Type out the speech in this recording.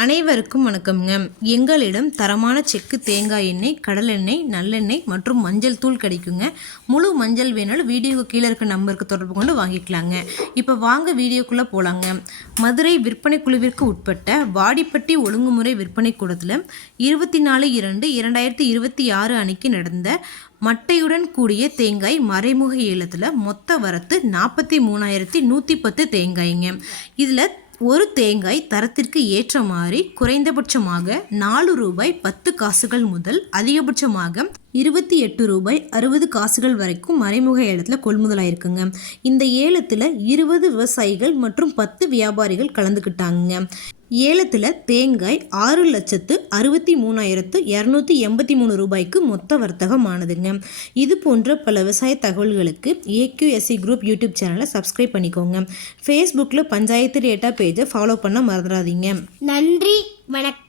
அனைவருக்கும் வணக்கம்ங்க. எங்களிடம் தரமான செக்கு தேங்காய் எண்ணெய், கடலெண்ணெய், நல்லெண்ணெய் மற்றும் மஞ்சள் தூள் கிடைக்குங்க. முழு மஞ்சள் வேணாலும் வீடியோக்கு கீழே இருக்க நம்பருக்கு தொடர்பு கொண்டு வாங்கிக்கலாங்க. இப்போ வாங்க வீடியோக்குள்ளே போகலாங்க. மதுரை விற்பனை குழுவிற்கு உட்பட்ட வாடிப்பட்டி ஒழுங்குமுறை விற்பனை கூடத்தில் 24/2/2026 அன்னைக்கு நடந்த மட்டையுடன் கூடிய தேங்காய் மறைமுக ஏலத்தில் மொத்த வரத்து 43,110 தேங்காய்ங்க. இதில் ஒரு தேங்காய் தரத்திற்கு ஏற்ற மாதிரி குறைந்தபட்சமாக 4 ரூபாய் 10 காசுகள் முதல் அதிகபட்சமாக 28 ரூபாய் 60 காசுகள் வரைக்கும் மறைமுக ஏலத்தில் கொள்முதலாயிருக்குங்க. இந்த ஏலத்தில் 20 விவசாயிகள் மற்றும் 10 வியாபாரிகள் கலந்துக்கிட்டாங்க. ஏலத்தில் தேங்காய் 6,63,283 ரூபாய்க்கு மொத்த வர்த்தகமானதுங்க. இது போன்ற பல விவசாய தகவல்களுக்கு AQSC குரூப் யூடியூப் சேனலை சப்ஸ்கிரைப் பண்ணிக்கோங்க. ஃபேஸ்புக்கில் பஞ்சாயத்து டேட்டா பேஜை ஃபாலோ பண்ண மறந்துடாதீங்க. நன்றி, வணக்கம்.